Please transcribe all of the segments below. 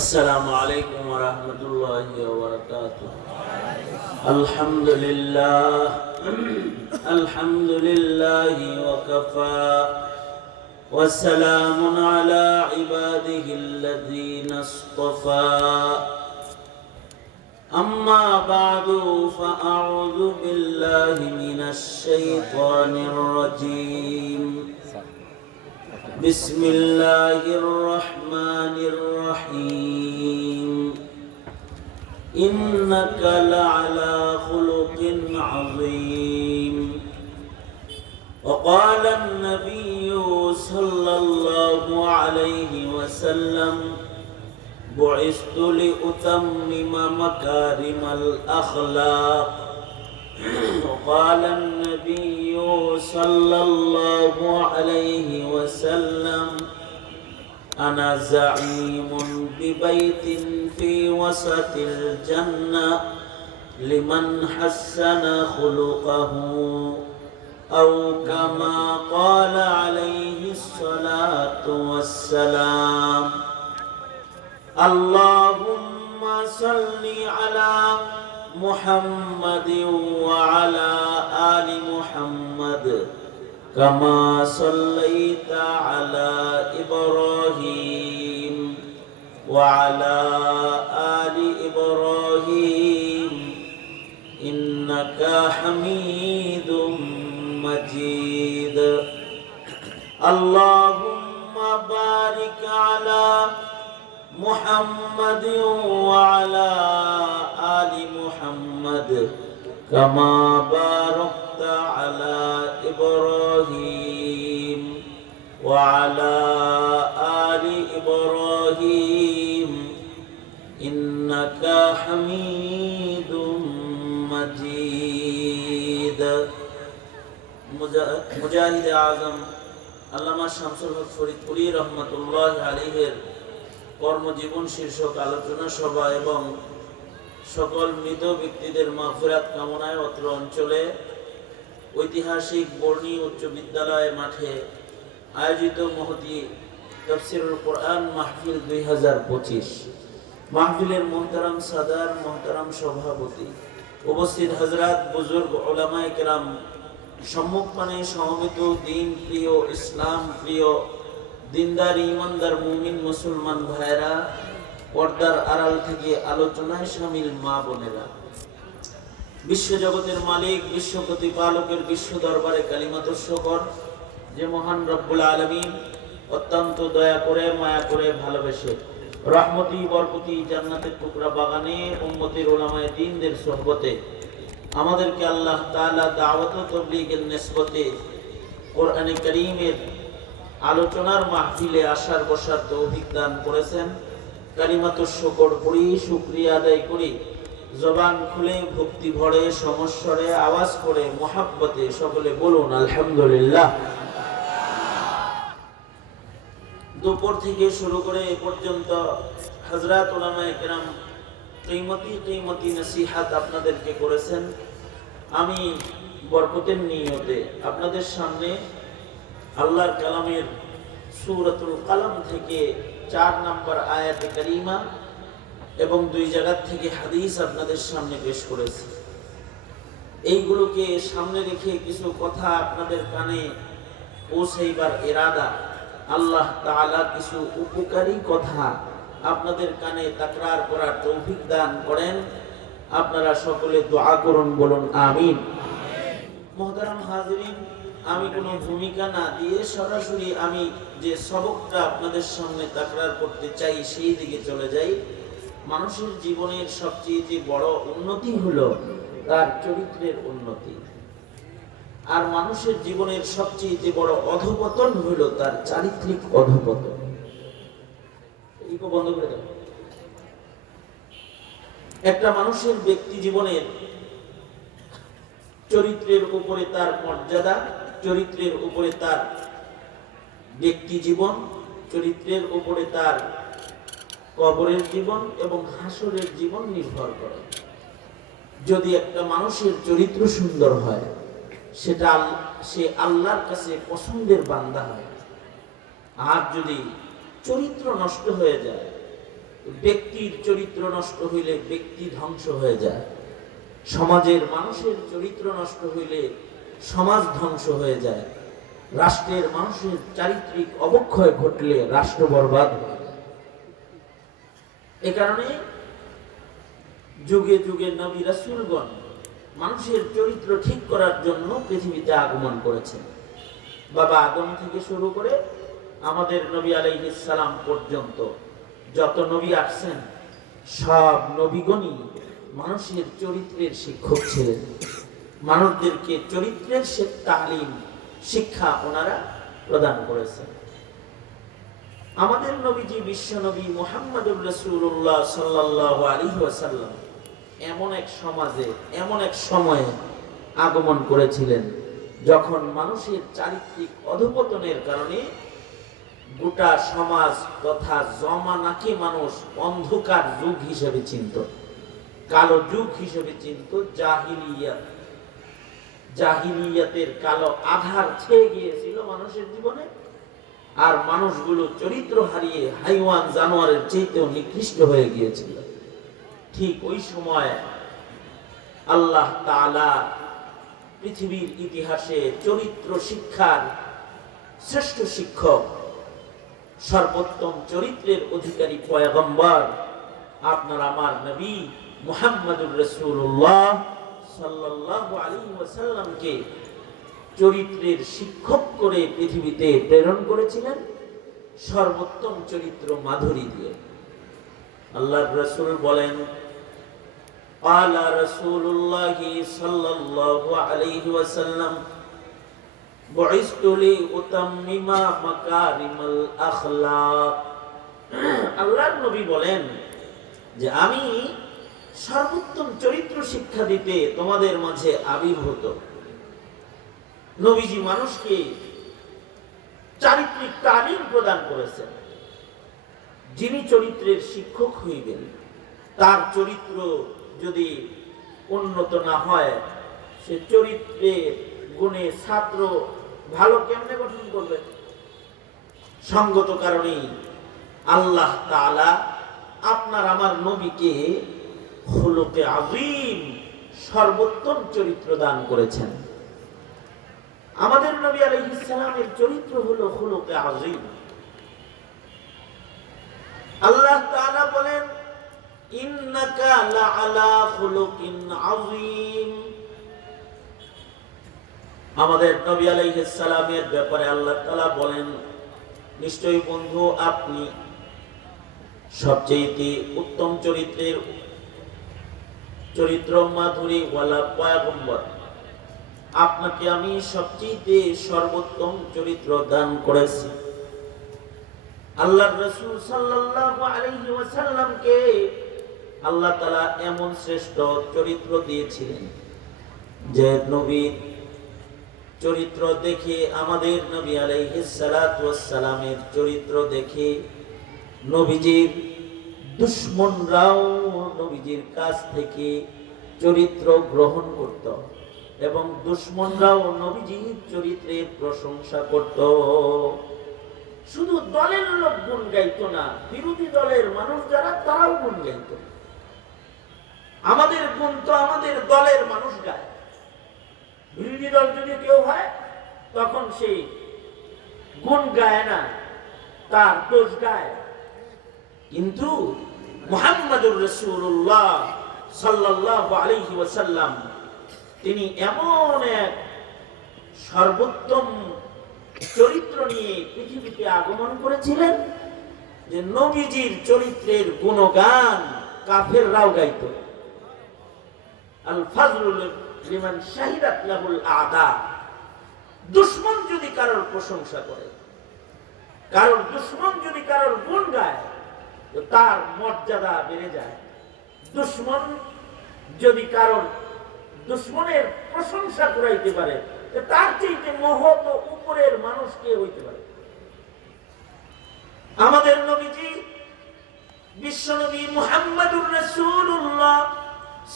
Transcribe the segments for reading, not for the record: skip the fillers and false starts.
السلام عليكم ورحمة الله وبركاته. الحمد لله وكفى والسلام على عباده الذين اصطفى. أما بعد فأعوذ بالله من الشيطان الرجيم. بسم الله الرحمن الرحيم. إنك لعلى خلق عظيم. وقال النبي صلى الله عليه وسلم: بعثت لأتمم مكارم الأخلاق. وقال النبي صلى الله عليه وسلم: أنا زعيم ببيت في وسط الجنة لمن حسن خلقه، أو كما قال عليه الصلاة والسلام. اللهم صل على محمد وعلى آل محمد كما صليت على إبراهيم وعلى آل إبراهيم إنك حميد مجيد. اللهم بارك على محمد وعلى آل محمد كما باركت على إبراهيم وعلى آل إبراهيم إنك حميد مجيد. মুজাহিদ আজম আল্লামা শামসুল হক ফরিদপুরি রহমতুল্লাহ আলাইহির কর্মজীবন শীর্ষক আলোচনা সভা এবং সকল মৃত ব্যক্তিদের মাগফিরাত কামনায় অত্র অঞ্চলে ঐতিহাসিক বর্ণী উচ্চ বিদ্যালয় মাঠে আয়োজিত মহতি তাফসীরুল কোরআন মাহফিল 2025 মাহফিলের মুহতারাম সাদার, মুহতারাম সভাপতি, উপস্থিত হযরত, বুজুর্গ, উলামায়ে কেরাম, সম্মুখপানে সমবেত দিন প্রিয়, ইসলাম প্রিয়, দিনদার, ইমানদার, মুমিন মুসলমান ভাইরা, পর্দার আড়াল থেকে আলোচনায় শামিল মা বোনেরা, বিশ্বজগতের মালিক, বিশ্ব প্রতিপালকের বিশ্ব দরবারে কালিমাতুর শুকর যে মহান রব্বুল আলামিন অত্যন্ত দয়া করে, মায়া করে, ভালোবেসে রহমতি বরকতি জান্নাতের টুকরা বাগানে উম্মতের উলামায়ে দ্বীনদের সোহবতে আমাদেরকে আল্লাহ তাআলা দাওয়াত ও তাবলীগের নিসবতে কোরআনে কারীমের আলোচনার মাহফিলে আসার বসার তৌফিক দান করেছেন। কালিমাতুর শুকর পড়ি, শুকরিয়া আদায় করি, জবান খুলে ভক্তি ভরে সমস্বরে আওয়াজ করে মুহাব্বতে সকলে বলুন আলহামদুলিল্লাহ। দুপুর থেকে শুরু করে এ পর্যন্ত হযরত উলামায়ে কেরাম কিমতি নসিহত আপনাদেরকে করেছেন। আমি বরকতের নিয়তে আপনাদের সামনে আল্লাহর কালামের সূরাতুল কলম থেকে 4 নম্বর আয়াতে কারিমা এবং 2 জায়গা থেকে হাদিস আপনাদের সামনে পেশ করেছি। এইগুলোকে সামনে রেখে কিছু কথা আপনাদের কানে পৌঁছাইবার ইরাদা, আল্লাহ তাআলা কিছু উপকারী কথা আপনাদের কানে তাকরার করার তৌফিক দান করেন। আপনারা সকলে দোয়া করুন, বলুন আমিন। মুহতারাম হাজিরিন, আমি কোনো ভূমিকা না দিয়ে সরাসরি আমি যে সবকটা আপনাদের সামনে তাকরার করতে চাই সেই দিকে চলে যাই। মানুষের জীবনের সবচেয়ে বড় উন্নতি হলো তার চরিত্রের উন্নতি, আর মানুষের জীবনের সবচেয়ে বড় অধঃপতন হলো তার চারিত্রিক অধঃপতন। ইকো বন্ধ করে দাও। একটা মানুষের ব্যক্তি জীবনের চরিত্রের উপরে তার মর্যাদা, চরিত্রের উপরে তার ব্যক্তি জীবন, চরিত্রের উপরে তার কবরের জীবন এবং হাসরের জীবন নির্ভর করে। যদি একটা মানুষের চরিত্র সুন্দর হয়, সেটা সে আল্লাহর কাছে পছন্দের বান্দা হয়। আর যদি চরিত্র নষ্ট হয়ে যায়, ব্যক্তির চরিত্র নষ্ট হইলে ব্যক্তি ধ্বংস হয়ে যায়, সমাজের মানুষের চরিত্র নষ্ট হইলে সমাজ ধ্বংস হয়ে যায়, রাষ্ট্রের মানুষের চারিত্রিক অবক্ষয় ঘটলে রাষ্ট্র বরবাদ হয়ে যায়। এ কারণে যুগে যুগে নবী রাসূলগণ মানুষের চরিত্র ঠিক করার জন্য পৃথিবীতে আগমন করেছেন। বাবা আদম থেকে শুরু করে আমাদের নবী আলাইহিস সালাম পর্যন্ত যত নবী আসছেন, সব নবীগণই মানুষের চরিত্রের শিক্ষক ছিলেন। মানুষদেরকে চরিত্রের তালিম শিক্ষা ওনারা প্রদান করেছেন। আমাদের নবীজি বিশ্ব নবী মুহাম্মদুর রাসূলুল্লাহ সাল্লাল্লাহু আলাইহি ওয়াসাল্লাম এমন এক সমাজে, এমন এক সময়ে আগমন করেছিলেন যখন মানুষের চারিত্রিক অধঃপতনের কারণে গোটা সমাজ তথা জমানাকে মানুষ অন্ধকার যুগ হিসেবে চিনত, কালো যুগ হিসেবে চিনত। জাহিলিয়াতের কালো আধার ছেয়ে গিয়েছিল মানুষের জীবনে, আর মানুষগুলো চরিত্র হারিয়ে হাইওয়ান জানোয়ারের চাইতেও নিকৃষ্ট হয়ে গিয়েছিল। ঠিক ওই সময় আল্লাহ তাআলা পৃথিবীর ইতিহাসে চরিত্র শিক্ষার শ্রেষ্ঠ শিক্ষক, সর্বোত্তম চরিত্রের অধিকারী পয়গম্বর আপনার আমার নবী মুহাম্মদুর রাসূলুল্লাহ সাল্লাল্লাহু আলাইহি ওয়াসাল্লামকে চরিত্রের শিক্ষক করে পৃথিবীতে প্রেরণ করেছিলেন, সর্বোত্তম চরিত্র মাধুরী দিয়ে। আল্লাহর রাসূল বলেন, আলা রাসূলুল্লাহি সাল্লাল্লাহু আলাইহি ওয়াসাল্লাম বুইসতু লিউতাম্মিমা মাকারিমাল আখলাক। আল্লাহর নবী বলেন যে আমি সর্বোত্তম চরিত্র শিক্ষা দিতে তোমাদের মাঝে আবির্ভূত। নবীজি মানুষকে চারিত্রিক তালিম প্রদান করেছেন। যিনি চরিত্রের শিক্ষক হইবেন, তার চরিত্র যদি উন্নত না হয়, সে চরিত্রের গুণে ছাত্র ভালো কেমনে গঠন করবে? সঙ্গত কারণেই আল্লাহ তাআলা আপনার আমার নবীকে খুলুকে আযীম, সর্বোত্তম চরিত্র দান করেছেন। আমাদের নবী আলাইহিস সালামের চরিত্র হলো খুলুকে আযীম। আল্লাহ তাআলা বলেন, ইন্নাকা লাআলা খুলুকিন আযীম। আমাদের নবী আলাইহিস সালামের ব্যাপারে আল্লাহ তাআলা বলেন, নিশ্চয়ই বন্ধু আপনি সবচেয়ে উত্তম চরিত্র মাধুরী ওয়ালা পয়গম্বর। আপনাকে আমি সবচেয়ে সর্বোত্তম চরিত্র দান করেছি। আল্লাহর রাসূল সাল্লাল্লাহু আলাইহি ওয়াসাল্লামকে আল্লাহ তাআলা এমন শ্রেষ্ঠ চরিত্র দিয়েছিলেন যে নবীর চরিত্র দেখে, আমাদের নবী আলাইহিস সালাতু ওয়াস সালামের চরিত্র দেখে নবীজির দুশমনরাও নবীজির কাছ থেকে চরিত্র গ্রহণ করত এবং দুশমনরাও নবীজির চরিত্রের প্রশংসা করত। শুধু দলের লোক গুণ গাইতো না, বিরোধী দলের মানুষ যারা, তারাও গুণ গাইতো। আমাদের গুণ তো আমাদের দলের মানুষ গায়, বিরোধী দল যদি কেউ হয় তখন সে গুণ গায় না, তার দোষ গায়। কিন্তু মুহাম্মদুর রাসূলুল্লাহ সাল্লাল্লাহু আলাইহি ওয়াসাল্লাম তিনি এমন এক সর্বোত্তম চরিত্র নিয়ে পৃথিবীতে আগমন করেছিলেন যে নবীজির চরিত্রের গুণগান কাফেররাও গাইত। আল ফাজলুল লিমান শাহিদাত লাহুল আদা। দুশমন যদি কারোর প্রশংসা করে, কারোর দুশমন যদি কারোর গুণ গায়, তো তার মর্যাদা বেড়ে যায়। দুশমন যদি কারোর দুশমনের প্রশংসা করাইতে পারে, তার চাইতে মহৎ উপরের মানুষ কে হইতে পারে? আমাদের নবীজি বিশ্বনবী মুহাম্মদুর রাসূলুল্লাহ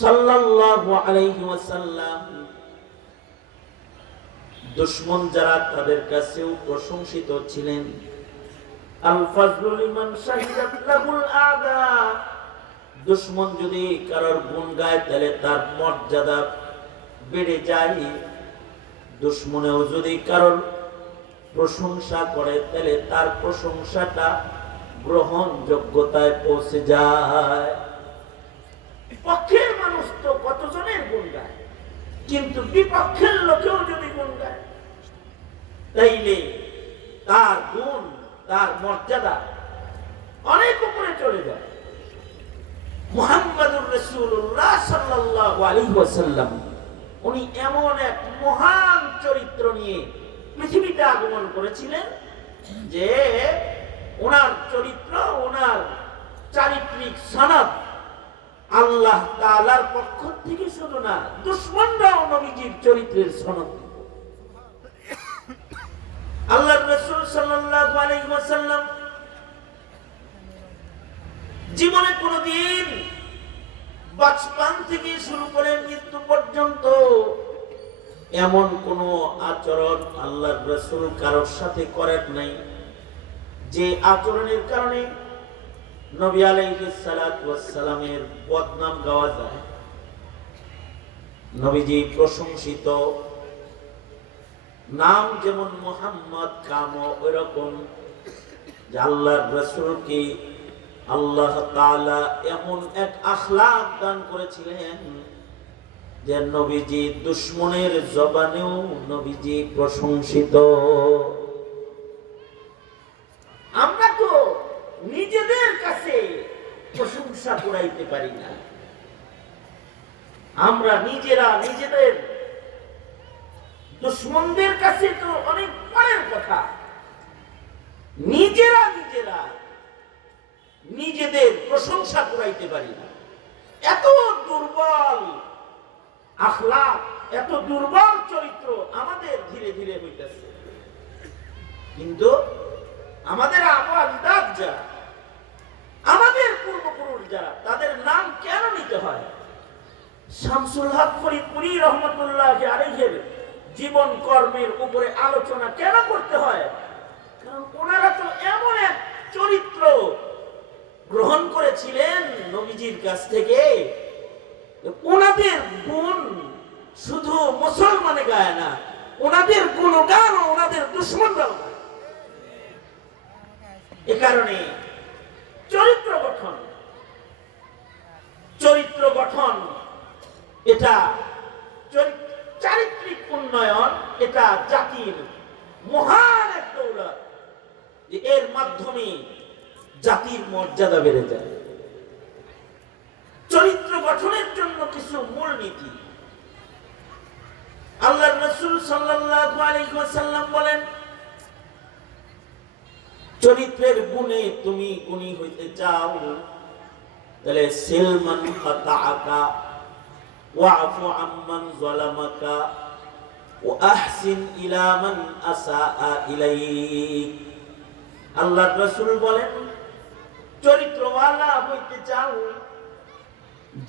সাল্লাল্লাহু আলাইহি ওয়াসাল্লাম দুশমন যারা, তাদের কাছেও প্রশংসিত ছিলেন। আল ফাজলু লিমান শাহিদাত লাহুল আদা। দুশমন যদি কারোর গুণ গায় তাহলে তার মর্যাদা বেড়ে যায়, দুশমনেও যদি কারোর প্রশংসা করে তাহলে তার প্রশংসাটা গ্রহণযোগ্যতায় পৌঁছে যায়। পক্ষের মানুষ তো কতজনের গুণ গায়, কিন্তু বিপক্ষের লোকেও যদি গুণ গায় তাইলে তার গুণ, তার মর্যাদা অনেক উপরে চলে যায়। মুহাম্মদুর রাসূলুল্লাহ সাল্লাল্লাহু আলাইহি ওয়াসাল্লাম উনি এমন এক মহান চরিত্র নিয়ে পৃথিবীতে আগমন করেছিলেন যে ওনার চরিত্র, ওনার চারিত্রিক সনদ আল্লাহ তাআলার পক্ষ থেকে শুধু না, দুশমনরাও নবীজির চরিত্রের সনদ। আল্লাহর রাসূল সাল্লাল্লাহু আলাইহি ওয়াসাল্লাম জীবনে কোনদিন বাচপান থেকে শুরু করে মৃত্যু পর্যন্ত এমন কোন আচরণ আল্লাহর রাসূল কারোর সাথে করেন নাই যে আচরণের কারণে নবী আলাইহিস সালাতু ওয়াস সালামের বদনাম গাওয়া যায়। নবীজি প্রশংসিত, নাম যেমন মুহাম্মদ, কামও ওইরকম যে আল্লাহর রাসূলকে আল্লাহ তাআলা এমন এক আখলাক দান করেছিলেন যে নবীজি দুশমনের জবানেও নবীজি প্রশংসিত। আমরা তো নিজেদের কাছে প্রশংসা কুড়াইতে পারি না, আমরা নিজেরা নিজেদের দুশমনদের কাছে তো অনেক পরের কথা। নিজেরা নিজেরা নিজেদের প্রশংসা কুড়াইতে পারি না। এত দুর্বল আখলাক, এত দুর্বল চরিত্র আমাদের ধীরে ধীরে হইতেছে। কিন্তু আমাদের আবাদাত যারা, আমাদের পূর্বপুরুষ যারা, তাদের নাম কেন নিতে হয়? শামসুল হক ফরিদপুরি রহমতুল্লাহ আলাইহির জীবন কর্মের উপরে আলোচনা কেন করতে হয়? কারণ ওনারা তো এমন এক চরিত্র গ্রহণ করেছিলেন নবীজির কাছ থেকে, ওনাদের গুণ শুধু মুসলমানে গায় না, ওনাদের গুণগান ওনাদের দুশমনরাও গায়। এ কারণে চরিত্র গঠন, চরিত্র গঠন এটা চারিত্রিক উন্নয়ন, এটা জাতির মহান এক দৌলত, এর মাধ্যমে জাতির মর্যাদা বেড়ে যায়। চরিত্র গঠনের জন্য কিছু মূলনীতি আল্লাহর রাসূল সাল্লাল্লাহু আলাইহি ওয়াসাল্লাম বলেন, চরিত্রের গুণে তুমি গুণী হইতে চাও তাহলে সিলমান ফাতাআকা ওয়াফু আম্মান যালামাকা ওয়া আহসিন ইলা মান আসাআ ইলাইক। আল্লাহর রাসূল বলেন, চরিত্রওয়ালা হইতে চাও,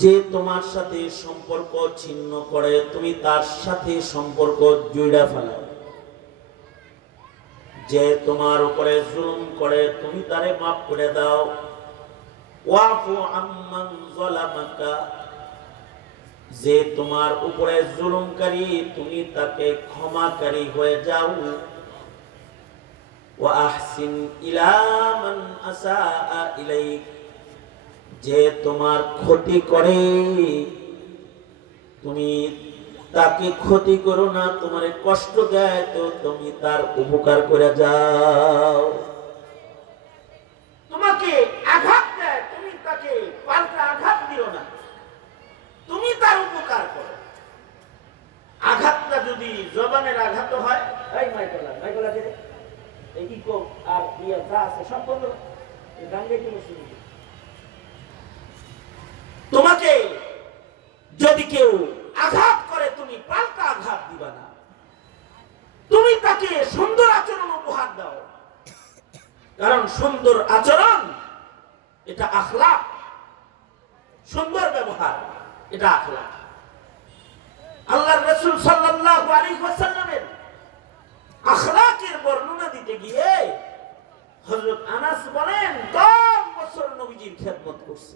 যে তোমার সাথে সম্পর্ক ছিন্ন করে তুমি তার সাথে সম্পর্ক জুড়া ফেলাও, যে তোমার উপরে জুলুম করে তুমি তারে মাফ করে দাও। ওয়াফু আম্মান যালামাকা, যে তোমার উপরে জুলুমকারী তুমি তাকে ক্ষমাকারী হয়ে যাও। ওয়া আহসিন ইলা মান আসাআ ইলাইক, যে তোমার ক্ষতি করে তুমি তাকে ক্ষতি করো না, তোমারে কষ্ট দেয় তো তুমি তার উপকার করে যাও। তোমাকে আঘাত দেয় তুমি তাকে পাল্টা আঘাত দিও না, তুমি তার উপকার করো। আঘাতটা যদি জবানের আঘাত হয়, এই মাইকলা কে এই ইকো আর ইয়া যা আছে সব বন্ধ, গান গাইতে বসে। তোমাকে যদি কেউ আঘাত করে তুমি পাল্টা আঘাত দিবা না, তুমি তাকে সুন্দর আচরণ উপহার দাও, কারণ সুন্দর আচরণ এটা আখলাক, সুন্দর ব্যবহার এটা আখলাক। আল্লাহর রাসূল সাল্লাল্লাহু আলাইহি ওয়াসাল্লামের আখলাকের বর্ণনা দিতে গিয়ে হযরত আনাস বলেন 10 বছর নবীজির খেদমত করছি।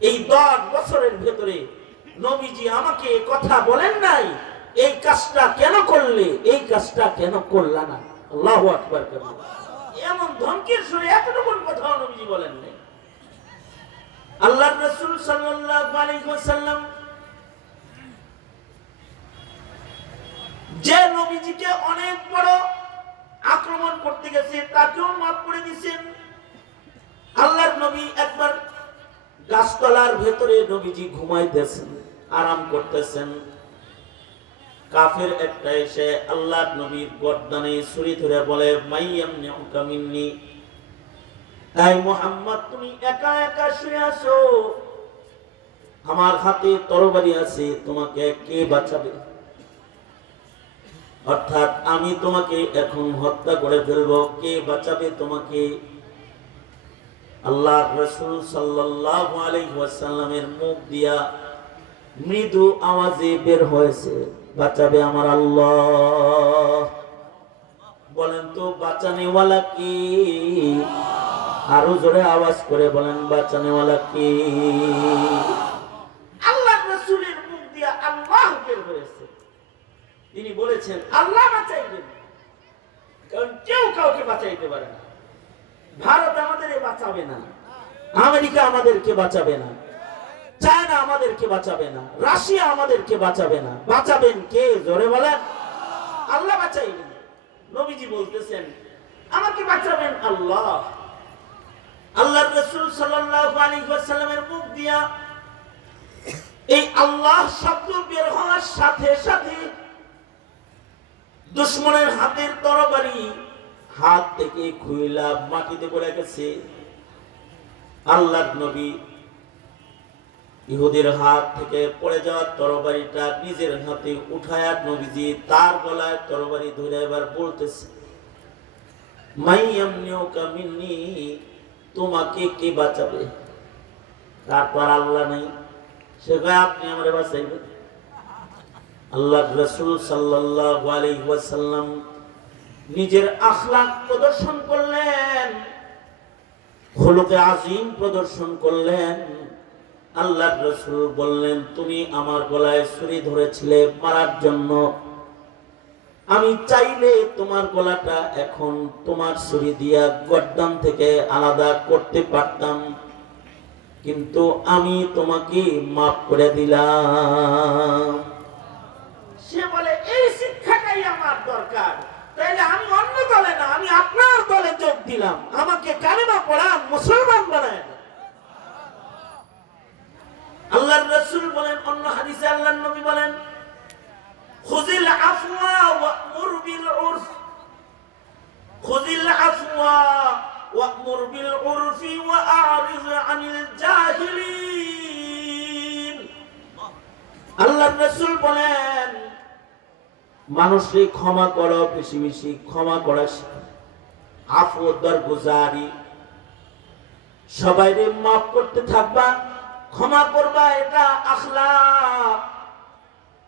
এই 10 বছরের ভেতরে নবীজি আমাকে কথা বলেন নাই এই কাজটা কেন করলে, এই কাজটা কেন করলা না। আল্লাহু আকবার। এমন ধমকের সুরে এতটুকু কথা নবীজি বলেন নাই। আল্লাহর রাসূল সাল্লাল্লাহু আলাইহি ওয়াসাল্লাম যে নবীজিকে অনেক বড় আক্রমণ করতে গেছে তাকেও মাফ করে দিয়েছেন। আল্লাহর নবী একবার গাছতলার ভেতরে নবীজি ঘুমাইতেছেন, আরাম করতেছেন। কাফের একটা এসে আল্লাহর নবীর গর্দানে ছুরি ধরে বলে, মাইয়ামনিউকা মিন্নি, এই মুহাম্মদ তুমি একা একা শুয়ে আছো, আমার হাতে তরবারি আছে, তোমাকে কে বাঁচাবে? অর্থাৎ আমি তোমাকে এখন হত্যা করে ফেলবো, কে বাঁচাবে তোমাকে? আল্লাহর রাসূল সাল্লাল্লাহু আলাইহি ওয়াসাল্লামের মুখ দিয়া মৃদু আওয়াজে বের হয়েছে, বাঁচাবে আমার আল্লাহ। বলেন তো বাঁচানেওয়ালা কি? আরো জোরে আওয়াজ করে বলেন বাঁচানেওয়ালা কি? আল্লাহর রাসূলের মুখ দিয়া আল্লাহ বের হয়েছে। তিনি বলেছেন আল্লাহ বাঁচাইবেন, কারণ কেউ কাউকে বাঁচাইতে পারে না। ভারত আমাদের বাঁচাবে না, আমেরিকা আমাদেরকে বাঁচাবে না, চায়না আমাদেরকে বাঁচাবে না, রাশিয়া আমাদেরকে বাঁচাবে না। বাঁচাবেন কে? জোরে বলেন আল্লাহ বাঁচাইবেন। নবীজি বলতেছেন আমাকে বাঁচাবেন আল্লাহ। আল্লাহর রাসূল সাল্লাল্লাহু আলাইহি ওয়াসাল্লামের মুখ দিয়া এই আল্লাহ শব্দ বের হওয়ার সাথে সাথে দুশমনের হাতের তরবারি হাত থেকে খুইলা মাটিতে পড়ে গেছে। আল্লাহর নবী ইহুদির হাত থেকে পড়ে যাওয়া তরবারিটা নিজের হাতে উঠায়া নবীজি তার গলায় তরবারি ধরে এবার বলতেছে, মাইয়ামনিউকা মিন্নি, তোমাকে কে বাঁচাবে? তারপর আল্লাহ নেই, সে কয় আপনি আমারে বাঁচাইবেন। আল্লাহর রাসূল সাল্লাল্লাহু আলাইহি ওয়াসাল্লাম নিজের আখলাক প্রদর্শন করলেন, খুলুকে আজিম প্রদর্শন করলেন। আল্লাহর রাসূল বললেন, তুমি আমার গলায় ছুরি ধরেছিলে মারার জন্য, আমি চাইলে তোমার গলাটা এখন তোমার ছুরি দিয়া গর্দান থেকে আলাদা করতে পারতাম, কিন্তু আমি তোমাকে মাফ করে দিলাম। সে বলে এই শিক্ষাটাই আমার দরকার, তাইলে আমি অন্য দলে না, আমি আপনার দলে যোগ দিলাম, আমাকে কালেমা পড়ান, মুসলমান বানায়। আল্লাহর রাসূল বলেন, অন্য হাদিসে আল্লাহর নবী বলেন, খুযিল আফওয়া ওয়া'মুর বিল উরফ, খুযিল আফওয়া ওয়া'মুর বিল উরফি ওয়া আ'রিজ আনিল জাহিলিন। আল্লাহর রাসূল বলেন, মানুষকে ক্ষমা করো, বেশি বেশি ক্ষমা করা শিখো, আফু দরগুজারি, সবাইকে মাফ করতে থাকবা, ক্ষমা করবা, এটা আখলাক।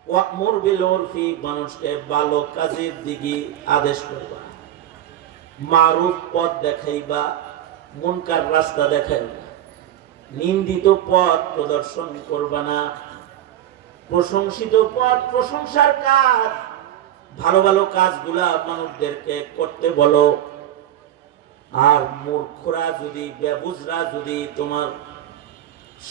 ওয়া'মুর বিল উরফি, মানুষকে ভালো কাজের দিকে আদেশ করবা, মারুফ পথ দেখাইবা, মুনকার রাস্তা দেখাইবা, নিন্দিত পথ প্রদর্শন করবা না, প্রশংসিত পথ, প্রশংসার কাজ, ভালো ভালো কাজগুলা মানুষদেরকে করতে বলো। আর মূর্খরা যদি, বেবুজরা যদি তোমার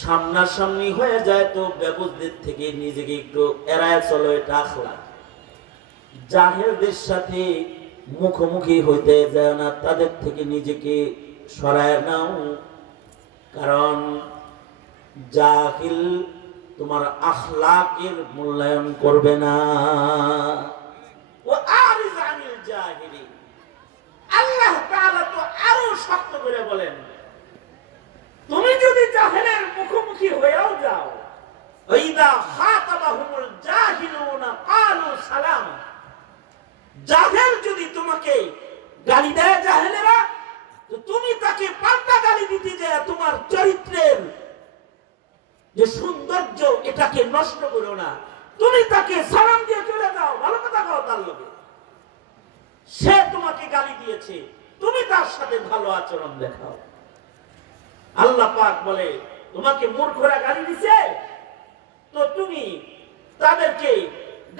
সামনাসামনি হয়ে যায় তো বেবুজদের থেকে নিজেকে একটু এড়ায় চলো, এটা আখলাক। জাহেলদের সাথে মুখোমুখি হইতে যায় না, তাদের থেকে নিজেকে সরায় নাও, কারণ জাহিল তোমার আখলাকের মূল্যায়ন করবে না। ও আরিজ আনিল জাহিলি, আল্লাহ তাআলা তো আরো শক্ত করে বলেন, তুমি যদি জাহেলের মুখোমুখি হয়েও যাও, ওয়াইদা খাতাবাহুমুল জাহিলুনা ক্বালু সালামা, জাহেল যদি তোমাকে গালি দেয়, জাহেলেরা, তো তুমি তাকে পাল্টা গালি দিতে যায়, তোমার চরিত্রের যে সৌন্দর্য এটাকে নষ্ট করো না, তুমি তাকে সালাম দিয়ে চলে যাও, ভালো কথা কও তার লগে। সে তোমাকে গালি দিয়েছে, তুমি তার সাথে ভালো আচরণ দেখাও। আল্লাহ পাক বলে তোমাকে মূর্খরা গালি দিছে, তো তুমি তাদেরকে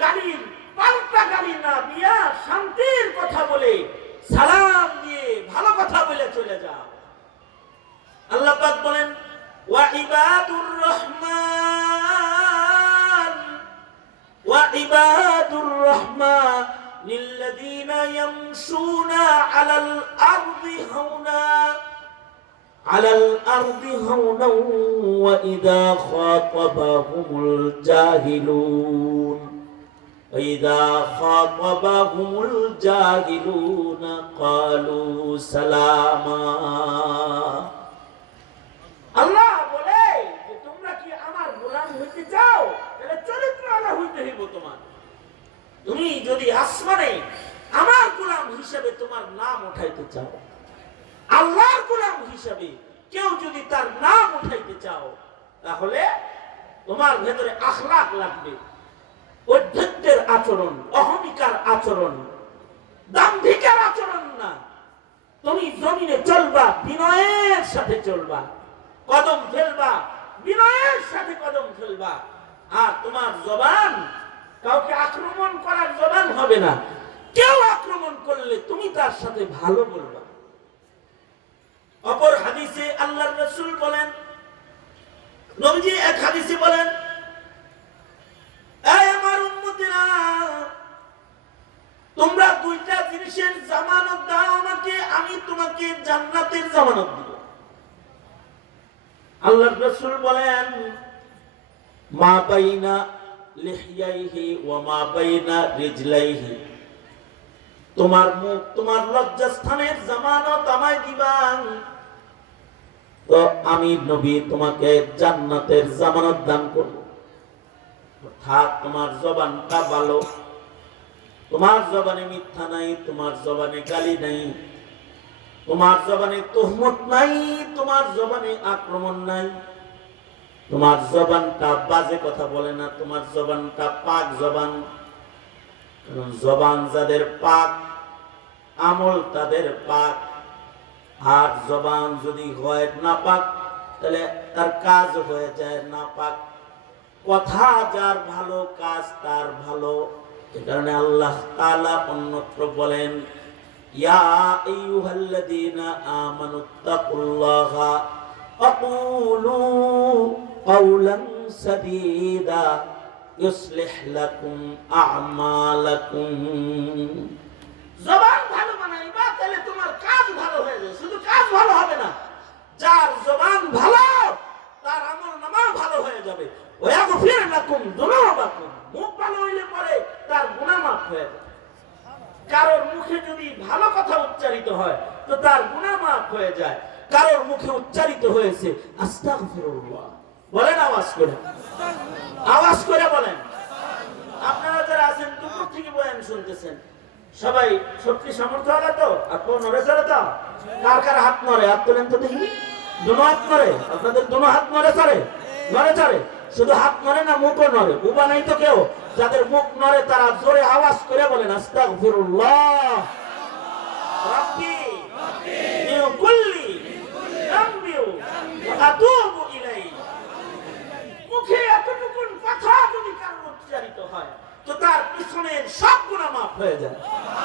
গালির পাল্টা গালি না দিয়া শান্তির কথা বলে সালাম দিয়ে ভালো কথা বলে চলে যাও। আল্লাহ পাক বলেন ওয়া ইবাদুর রহমান লিল্লাযীনা ইয়ামশুনা আলাল আরদি হাওনা ওয়া ইযা খাতাবাহুমুল জাহিলুনা ক্বালু সালামা। আল্লাহ বলে যে তোমরা কি আমার গোলাম হইতে চাও, তাহলে চরিত্রওয়ালা হইতে হইব তোমার। তুমি যদি আসমানে আমার গোলাম হিসেবে তোমার নাম উঠাইতে চাও, আল্লাহর গোলাম হিসেবে কেউ যদি তার নাম উঠাইতে চাও, তাহলে তোমার ভেতরে আখলাক লাগবে, অধ্যক্ষের আচরণ, অহমিকার আচরণ, দাম্ভিকের আচরণ না। তুমি জমিনে চলবা, বিনয়ের সাথে চলবা, কদম ফেলবা, বিনয়ের সাথে কদম ফেলবা। আর তোমার জবান কাউকে আক্রমণ করার জবান হবে না। কেউ আক্রমণ করলে তুমি তার সাথে ভালো বলবা। অপর হাদিসে আল্লাহর রাসূল বলেন, নবীজি এক হাদিসে বলেন, এই আমার উম্মতেরা, তোমরা দুইটা জিনিসের জামানত দাও আমাকে, আমি তোমাকে জান্নাতের জামানত দিব। আল্লাহর রাসূল বলেন, মা বাইনা লিহইয়াইহি ওয়া মা বাইনা রিজলাইহি, তোমার মুখ, তোমার লজ্জাস্থানের জামানত আমায় দিবা, তো আমি নবী তোমাকে জান্নাতের জামানত দান করব। অর্থাৎ তোমার জবানটা ভালো, তোমার জবানে মিথ্যা নাই, তোমার জবানে গালি নাই, তোমার জবানে তোহমত নাই, তোমার জবানে আক্রমণ নাই, তোমার জবানটা বাজে কথা বলে না, তোমার জবানটা পাক জবান। কারণ জবান যাদের পাক, আমল তাদের পাক। আর জবান যদি হয় না পাক, তাহলে তার কাজ হয়ে যায় না পাক। কথা যার ভালো, কাজ তার ভালো। এই কারণে আল্লাহ তাআলা অন্যত্র বলেন, ইয়া আইয়ুহাল্লাযীনা আমানুত্তাকুল্লাহা ওয়াকুলু কাওলান সাদীদা ইউসলিহ লাকুম আ'মালাকুম। জবান ভালো বানাইবা, তাহলে তোমার কাজ ভালো হয়ে যাবে। শুধু কাজ ভালো হবে না, যার জবান ভালো তার আমলনামাও ভালো হয়ে যাবে। ওয়াগফির লাকুম যুনুবাকুম, মুখ ভালো হইলে পরে তার গুনাহ মাফ হয়ে যাবে। কারোর মুখে যদি ভালো কথা উচ্চারিত হয় তো তার গুনাহ মাফ হয়ে যায়। কারোর মুখে উচ্চারিত হয়েছে আস্তাগফিরুল্লাহ, বলেন আওয়াজ করে, আওয়াজ করে বলেন। আপনারা যারা আছেন দুপুর থেকে বয়ান শুনতেছেন, সবাই শক্তি সামর্থ্য হলে তো হাত নড়ে চলে তো? কার কার হাত নড়ে? হাত তোলেন তো দেখি। দুনো হাত নড়ে? আপনাদের দুনো হাত নড়ে চলে? নড়ে চলে? শুধু হাত নড়ে না, মুখও নড়ে? উবা নাই তো কেউ? যাদের মুখ নড়ে তারা জোরে আওয়াজ করে বলেন আস্তাগফিরুল্লাহ রাব্বি মিন কুল্লি যামবি ওয়া আতুবু ইলাইহি। মুখে এতটুকু কথা যদি কারো উচ্চারিত হয় তো তার পিছনের সব গুনাহ মাফ হয়ে যায়।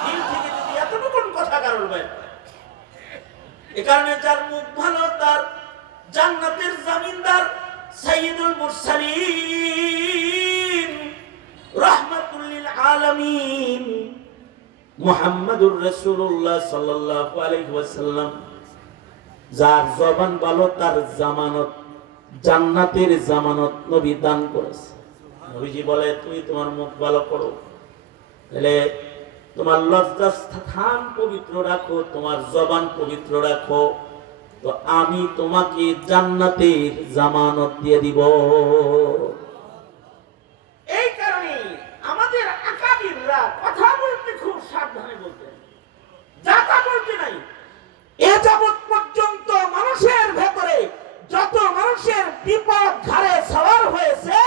দিল থেকে যদি এতটুকু কথা কারোর বের হয়, এ কারণে যার মুখ ভালো তার জান্নাতের জামিনদার সাইয়্যিদুল মুরসালিন রাহমাতুল লিল আলামিন মুহাম্মাদুর রাসূলুল্লাহ সাল্লাল্লাহু আলাইহি ওয়াসাল্লাম, যার জবান ভালো তার জামানত, জান্নাতের জামানত নবী দান করেছে। নবীজি বলে, তুমি তোমার মুখ ভালো করো, তাহলে তোমার লজ্জাস্থান পবিত্র রাখো, তোমার জবান পবিত্র রাখো, তো আমি তোমাকে জান্নাতের জামানত দিয়ে দিব। এই কারণে আমাদের আকাবিররা কথা বলতে খুব সাবধানে বলতেন, যাতা বলতে নাই। এ যাবৎ পর্যন্ত মানুষের ভেতরে যত মানুষের বিপদ ঘাড়ে সওয়ার হয়েছে,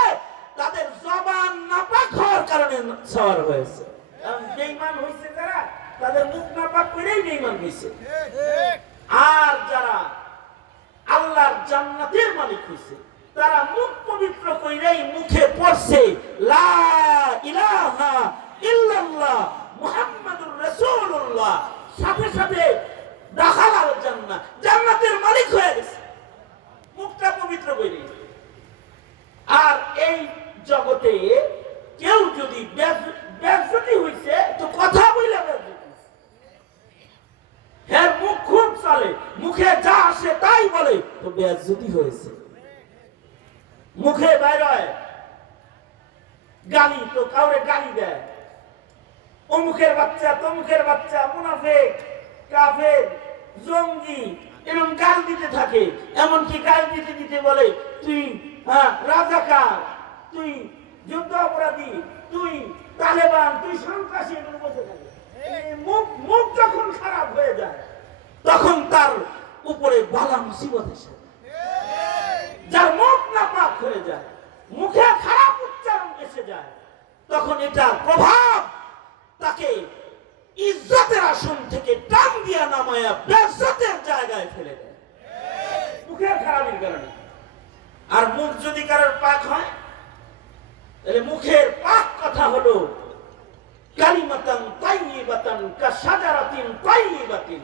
তাদের জবান নাপাক হওয়ার কারণে সওয়ার হয়েছে। বেঈমান হয়েছে যারা, তাদের মুখ নাপাক করেই বেঈমান হয়েছে। জান্নাতের মালিক হইছে। তারা মুখ পবিত্র কইরাই মুখে পড়ছে লা ইলাহা ইল্লাল্লাহ মুহাম্মাদুর রাসূলুল্লাহ, সাথে সাথে দাখালাল জান্নাহ, জান্নাতের মালিক হয়ে গেছে মুখটা পবিত্র কইরে। আর এই জগতে কেউ যদি বেজ্জতি হইছে তো কথা বইলা বেজ্জতি, হ্যাঁ মুখ খুব চলে, মুখে যা আসে তাই বলে তো বেজ্জতি হয়েছে। মুখে বাইর হয় গালি তো কাউরে গালি দেয়, অমুকের বাচ্চা তমুকের বাচ্চা, মুনাফিক কাফের জঙ্গি, এরকম গাল দিতে থাকে। এমনকি গাল দিতে দিতে বলে তুই রাজাকার, তুই যুদ্ধ অপরাধী, তুই তালেবান, তুই সন্ত্রাসী, এগুলো বলতে থাকে। মুখ যখন খারাপ হয়ে যায় তখন তার উপরে বালা মুসিবত এসে, যার মুখ নাপাক হয়ে যায়, মুখে খারাপ উচ্চারণ এসে যায়, তখন এটার প্রভাব তাকে ইজ্জতের আসন থেকে টান দিয়া নামায়া বেজ্জতের জায়গায় ফেলে দেয় মুখের খারাপের কারণে। আর মুখ যদি কারোর পাক হয়, তাহলে মুখের পাক কথা হলো কালিমাতান তাইয়িবাতান কাশাজারাতিন তাইয়িবাতিন,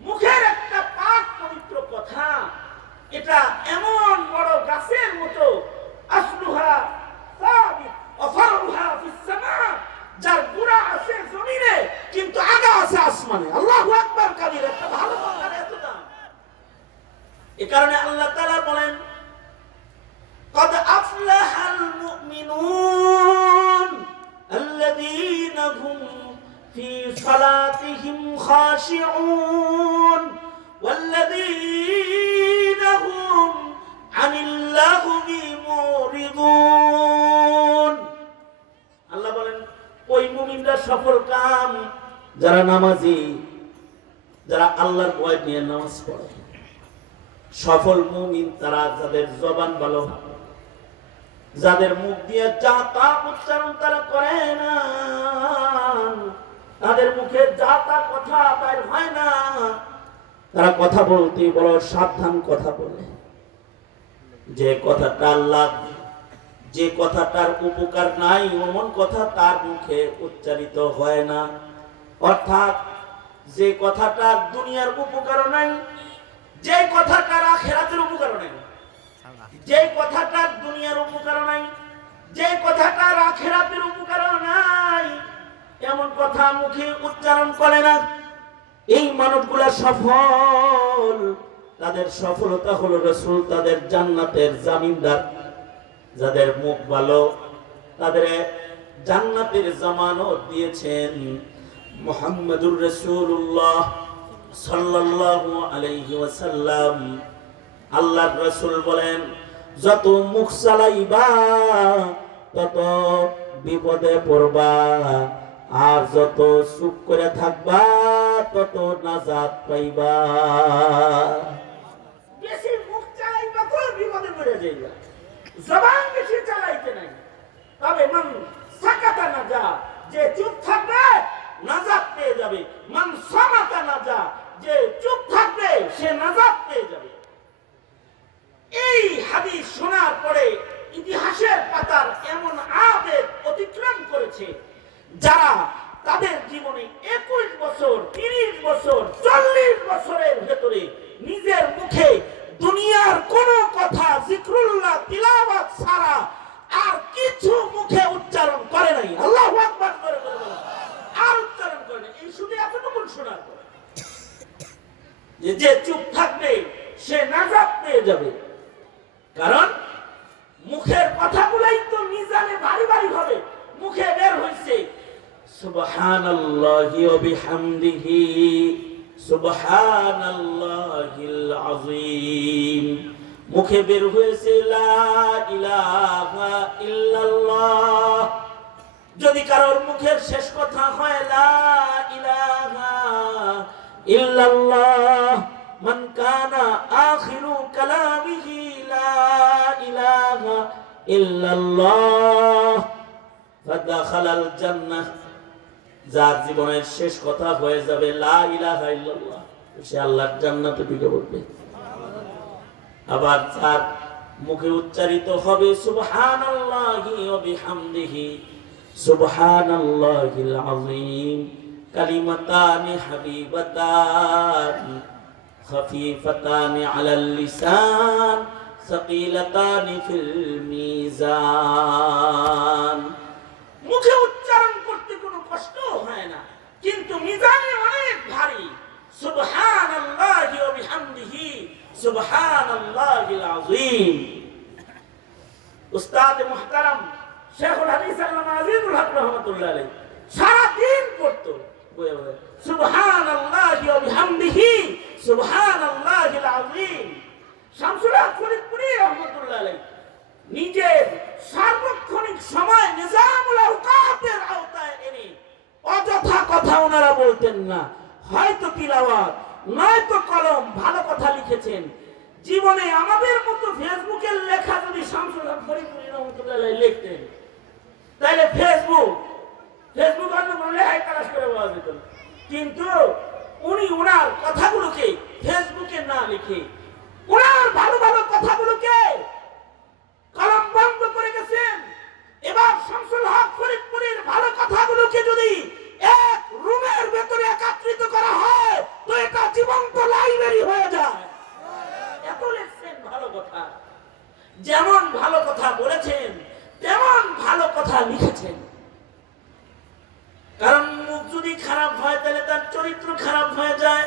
মুখের একটা পাক পবিত্র কথা, এটা এমন বড় গাছের মতো, আসলুহা সাবিত ওয়া ফারউহা ফিস সামা, যার গোড়া আছে জমিনে কিন্তু আগা আছে আসমানে। আল্লাহু আকবার কাবীর, একটা ভালো কথার এত দাম। এই কারণে আল্লাহ তাআলা বলেন قد أفلح المؤمنون الذين هم في صلاتهم خاشعون والذين هم عن اللغو معرضون। আল্লাহ বলেন ওই মুমিনরা সফল কাম যারা নামাজি, যারা আল্লাহর ভয় নিয়ে নামাজ পড়ে। সফল মুমিন তারা যাদের জবান ভালো, যাদের মুখ দিয়ে যা তা উচ্চারণ তারা করে না, তাদের মুখে যা তা কথা বের হয় না, তারা কথা বলতে বড় সাবধান কথা বলে। যে কথাটা আল্লাহ, যে কথাটার উপকার নাই এমন কথা তার মুখে উচ্চারিত হয় না। অর্থাৎ যে কথাটার দুনিয়ার উপকার নাই, যে কথাটার আখিরাতের উপকার নাই, যে কথাটার দুনিয়ার উপকার নাই, যে কথাটার আখিরাতের উপকার নাই, এমন কথা মুখে উচ্চারণ করে না। এই মানুষগুলা সফল, তাদের সফলতা হলো রাসূল তাদের জান্নাতের জামিনদার। যাদের মুখ ভালো তাদের জান্নাতের জামানত দিয়েছেন মুহাম্মাদুর রাসূলুল্লাহ সাল্লাল্লাহু আলাইহি ওয়াসাল্লাম। আল্লাহর রাসূল বলেন যত মুখ চালাইবা তত বিপদে পড়বা, আর যত চুপ করে থাকবা তত নাজাত পাইবা। বেশি মুখ চালাইবা তো বিপদে পড়ে যাইবা, জবান বেশি চালাইতে নাই। তবে মান সাকাতা নাজা, যে চুপ থাকবে নাজাত পেয়ে যাবে। মান সামাতা নাজা, যে চুপ থাকবে সে নাজাত পেয়ে যাবে। এই হাদিস শোনার পরে ইতিহাসের পাতার এমন আবেগ অতিক্রম করেছে যারা তাদের জীবনে 21 বছর 30 বছর 40 বছরের ভেতরে নিজের মুখে দুনিয়ার কোন কথা জিক্রুল্লাহ তিলাওয়াত ছাড়া আর কিছু মুখে উচ্চারণ করে নাই। আল্লাহু আকবার করে বলেন, আর উচ্চারণ করে নাই। এই শুধু এতটুকু শোনার পর যে চুপ থাকবে সে নাজাত পেয়ে যাবে। কারণ মুখের কথাগুলাই তো মিজানে ভারী ভারী হবে। মুখে বের হইছে সুবহানাল্লাহি ওয়া বিহামদিহি সুবহানাল্লাহিল আযীম, মুখে বের হয়েছে লা ইলাহা ইল্লাল্লাহ। যদি কারোর মুখের শেষ কথা হয় লা ইলাহা ইল্লাল্লাহ, মান কানা আখিরু কালামিহি লা ইলাহা ইল্লাল্লাহ ফাদাখালাল জান্নাহ, যার জীবনের শেষ কথা হয়ে যাবে লা ইলাহা ইল্লাল্লাহ, সে আল্লাহর জান্নাতে ঢুকে পড়বে। আবার তার মুখে উচ্চারিত হবে সুবহানাল্লাহি ওয়া বিহামদিহি সুবহানাল্লাহিল আযীম কালিমাতানি হাবিবাতান খাফিফাতানি আলাল লিসান সাকিলাতানি ফিল মিজান। মুখে উচ্চারণ করতে কোনো কষ্ট হয় না, কিন্তু মিজানে অনেক ভারী। সুবহানাল্লাহি ওয়া বিহামদিহি সুবহানাল্লাহিল আযীম। উস্তাদ মুহতারাম শেখুল হাদিস আল্লামা আজিজুল হক রাহমাতুল্লাহ আলাইহি সারা দিন পড়তো সুবহানাল্লাহি ওয়া বিহামদিহি সুবহানাল্লাহিল আযীম। শামসুল হক ফরিদপুরি রাহমাতুল্লাহ আলাইহি নিজের সার্বক্ষণিক সময় নিজামুল আওকাতের আওতায় এনে অযথা কথা ওনারা বলতেন না। হয়তো তিলাওয়াত নয়তো কলম, ভালো কথা লিখেছেন। জীবনে আমাদের মতো ফেসবুকের লেখা যদি শামসুল হক ফরিদপুরি রাহমাতুল্লাহ আলাইহি লিখতেন, তাহলে ফেসবুক অন্য কোনো লেখায় তালাশ করে পাওয়া যেত। কিন্তু উনি ওনার কথাগুলোকে ফেসবুকে না লিখে ওনার ভালো ভালো কথাগুলোকে কলম বন্ধ করে গেছেন। এবার শামসুল হক ফরিদপুরের ভালো কথাগুলোকে যদি এক রুমের ভেতরে একত্রিত করা হয় তো এটা জীবন্ত লাইব্রেরি হয়ে যায়। এত লিখছেন ভালো কথা, যেমন ভালো কথা বলেছেন তেমন ভালো কথা লিখেছেন। কারণ মুখ যদি খারাপ হয় তাহলে তার চরিত্র খারাপ হয়ে যায়,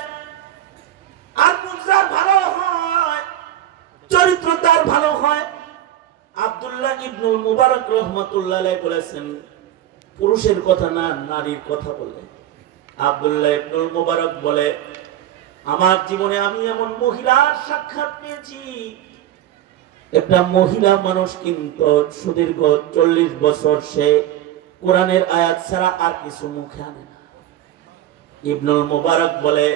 আর মুখ যার ভালো হয় চরিত্র তার ভালো হয়। আব্দুল্লাহ ইবনুল মুবারক রাহমাতুল্লাহ আলাইহি বলেছেন, পুরুষের কথা না নারীর কথা বলে। আব্দুল্লাহ ইবনুল মুবারক বলে, আমার জীবনে আমি এমন মহিলার সাক্ষাৎ পেয়েছি, একটা মহিলা মানুষ কিন্তু সুদীর্ঘ 40 বছর সে কোরআনের আয়াত ছাড়া আর কিছু মুখে আনে না। ইবনুল মুবারক বলে,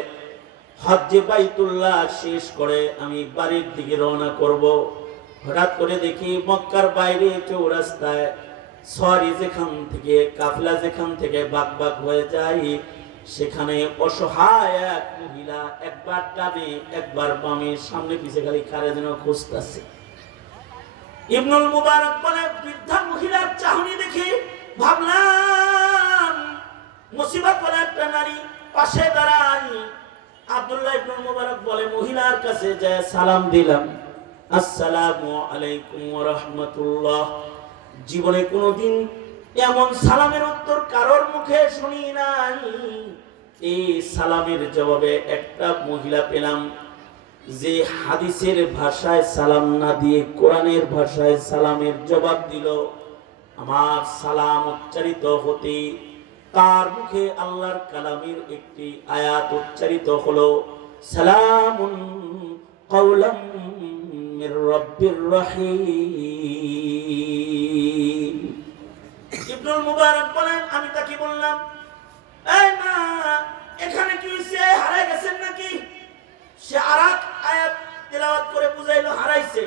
হজ্জে বাইতুল্লাহ শেষ করে আমি বাড়ির দিকে রওনা করব, হঠাৎ করে দেখি মক্কার বাইরে চৌরাস্তায় সওয়ারি যেখান থেকে কাফেলা যেখান থেকে বাক হয়ে যায়, সেখানে অসহায় এক মহিলা একবার ডানে একবার বামে সামনে পিছে খালি কারে যেন খুঁজতেছে। ইবনুল মুবারক বলে, বৃদ্ধা মহিলার চাহনি দেখে ভাবলাম মুসিবত বলে একটা নারী পাশে দাঁড়াই। আব্দুল্লাহ ইবনুল মুবারক বলে, মহিলার কাছে যায় সালাম দিলাম, আসসালামু আলাইকুম ওয়া রাহমাতুল্লাহ। জীবনে কোনোদিন এমন সালামের উত্তর কারোর মুখে শুনি নাই। এই সালামের জবাবে একটা মহিলা পেলাম যে হাদিসের ভাষায় সালাম না দিয়ে কোরআনের ভাষায় সালামের জবাব দিল। আমার সালাম উচ্চারিত হতে তার মুখে আল্লাহর কালামের একটি আয়াত উচ্চারিত হলো, সালামুন কাওলাম মির রাব্বির রহিম। ইবনুল মুবারক বলেন, আমি তাকে বললাম, এই মা, এখানে কি হইছে, হারাই গেছেন নাকি? সে আরেক আয়াত তেলাওয়াত করে বুঝাইলো হারাইছে।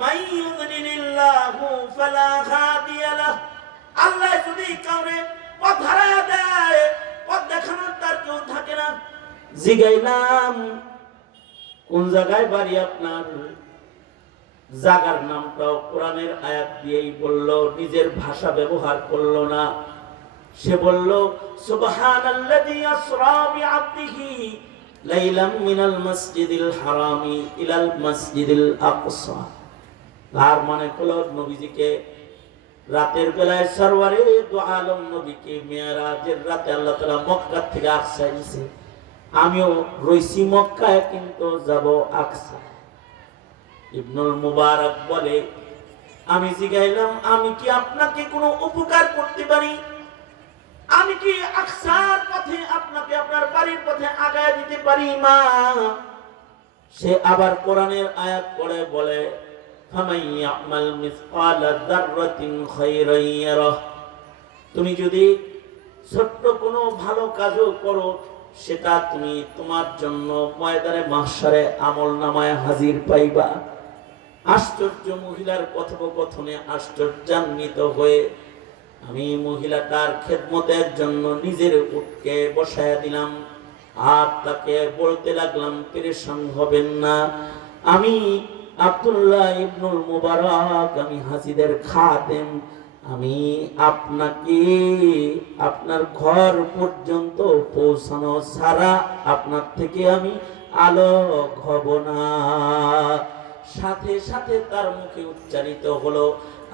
মাই ইউযলিলিল্লাহু ফালা হাদিয়া লাহ। আল্লাহ যদি কাউরে পথ হারায়া দেয়, পথ দেখানোর তার কেউ থাকে না। জিগাইলাম, কোন জায়গায় বাড়ি আপনার? জাগার নামটাও কোরআনের আয়াত দিয়েই বলল, নিজের ভাষা ব্যবহার করলো না। সে বলল, সুবহানাল্লাযী আসরা বিআবদিহি লাইলাম মিনাল মাসজিদিল হারামি ইলাল মাসজিদিল আকসা। তার মানে হলো নবীজিকে রাতের বেলায় সরওয়ারে দু আলম নবীকে মিরাজের রাতে আল্লাহ তাআলা মক্কা থেকে আকসায় নিয়েছে। আমিও রইছি মক্কায়, কিন্তু যাব আকসা। ইবনুল মুবারক বলে, আমি জিগাইলাম, আমি কি আপনাকে কোনো উপকার করতে পারি? আমি কি আকসার পথে আপনাকে আপনার বাড়ির পথে আগায় দিতে পারি মা? সে আবার কোরআনের আয়াত পড়ে বলে, ফামান ইয়ামাল মিসকালা যাররাতিন খায়রান ইয়ারাহ। তুমি যদি ছোট্ট কোনো ভালো কাজও করো, সেটা তুমি তোমার জন্য ময়দানে মাহশারে আমলনামায় হাজির পাইবা। আশ্চর্য মহিলার কথোপকথনে আশ্চর্যান্বিত হয়ে আমি মহিলাটার খেদমতের জন্য নিজের উটকে বসায়া দিলাম, আর তাকে বলতে লাগলাম, পেরেশান হবেন না, আমি আব্দুল্লাহ ইবনুল মুবারক, আমি হাজিদের খাদেম, আমি আপনাকে আপনার ঘর পর্যন্ত পৌঁছানো ছাড়া আপনার থেকে আমি আলোক হব না। সাথে সাথে তার মুখে উচ্চারিত হলো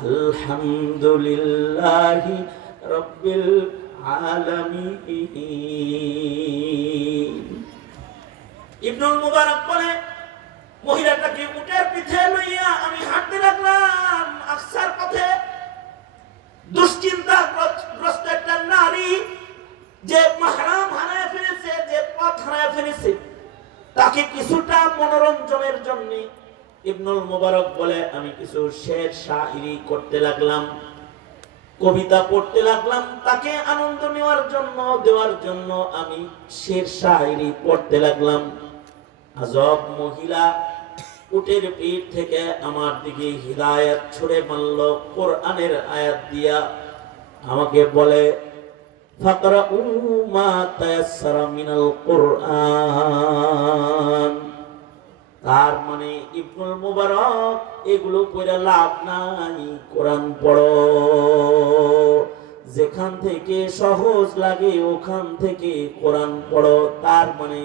আলহামদুলিল্লাহি রাব্বিল আলামিন। ইবনুল মুবারক বলে, মহিলাটাকে উটের পিঠে লইয়া আমি হাঁটতে লাগলাম আকসার পথে। দুশ্চিন্তাগ্রস্ত একটা নারী, যে মাহরাম হারায় ফেলেছে, যে পথ হারায় ফেলেছে, তাকে কিছুটা মনোরঞ্জনের জন্য ইবনুল মুবারক বলে আমি কিছু শের শায়রি করতে লাগলাম, কবিতা পড়তে লাগলাম। তাকে আনন্দ দেওয়ার জন্য আমি শের শায়রি পড়তে লাগলাম। আজব মহিলা উটের পিঠ থেকে আমার দিকে হিদায়াত ছুড়ে মারল, কোরআনের আয়াত দিয়া আমাকে বলে ফাকরাউ মা তায়াসসারা মিনাল কোরআন। তার মানে ইবনুল মুবারক এগুলো পড়ে লাভ নাই, কোরআন পড়ো। যেখান থেকে সহজ লাগে ওখান থেকে কোরআন পড়ো। তার মানে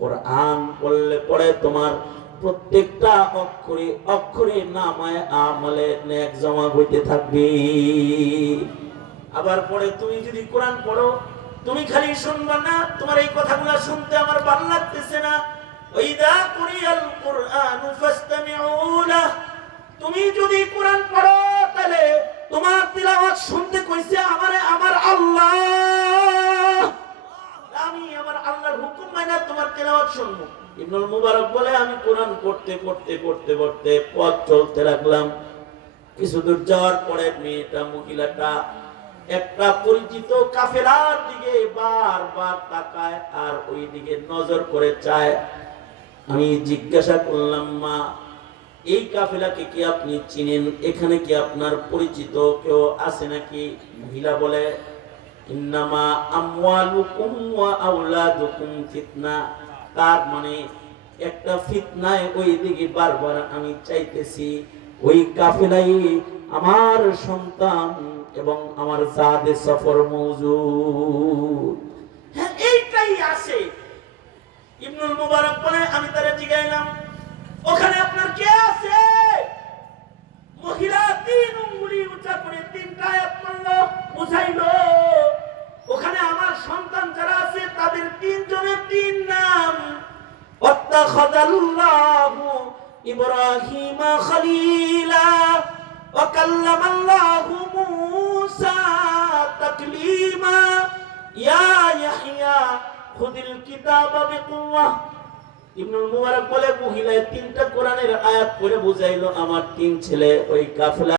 কোরআন পড়লে পরে তোমার প্রত্যেকটা অক্ষরে অক্ষরে নামায় আমলে নেক জমা হইতে থাকবে। আবার পরে তুমি যদি কোরআন পড়ো, তুমি খালি শুনবা না, তোমার এই কথাগুলো শুনতে আমার ভালো লাগতেছে না। ওয়াইদা কুরিয়াল কুরআনু ফাসতামিউ লাহ, তুমি যদি কোরআন পড়ো তাহলে তোমার তিলাওয়াত শুনতে কইছে আমার আল্লাহ। আমি আমার আল্লাহর হুকুম মাইনা তোমার তিলাওয়াত শুনবো। ইবনুল মুবারক বলে আমি কোরআন পড়তে পড়তে পড়তে পড়তে পথ চলতে লাগলাম। কিছু দূর যাওয়ার পরে মহিলাটা একটা পরিচিত কাফেলার দিকে বারবার তাকায় আর ওই দিকে নজর করে চায়। আমি জিজ্ঞাসা করলাম, মা, এই কাফেলাকে কি আপনি চিনেন? এখানে কি আপনার পরিচিত কেউ আছে নাকি? মহিলা বলে, ইন্নামা আমওয়ালুকুম ওয়া আওলাদুকুম ফিতনা। তার মানে একটা ফিতনায় ওই দিকে বারবার আমি চাইতেছি। ওই কাফেলাই আমার সন্তান এবং আমার জাদে সফর মওজুদ। হ্যাঁ, এইটাই আছে। ইবনুল মুবারক বলে, আমি তারে জিগাইলাম, ওখানে আপনার কে আছে? মহিলা 3 আঙ্গুলি উঁচা করে 3টা আয়াত পড়লো, বুঝাইলো ওখানে আমার সন্তান যারা আছে তাদের 3 জনের 3 নাম। ওয়াত্তাখাযাল্লাহু ইব্রাহিমা খলিলা ওয়া কাল্লামাল্লাহু মূসা তাকলিমা ইয়া ইয়াহইয়া খুযিল কিতাবা বিকুওয়াহ। ইবনুল মুবারক বলে, মহিলা 3টা কোরআনের আয়াত পড়ে বুঝাইলো আমার 3 ছেলে ওই কাফেলা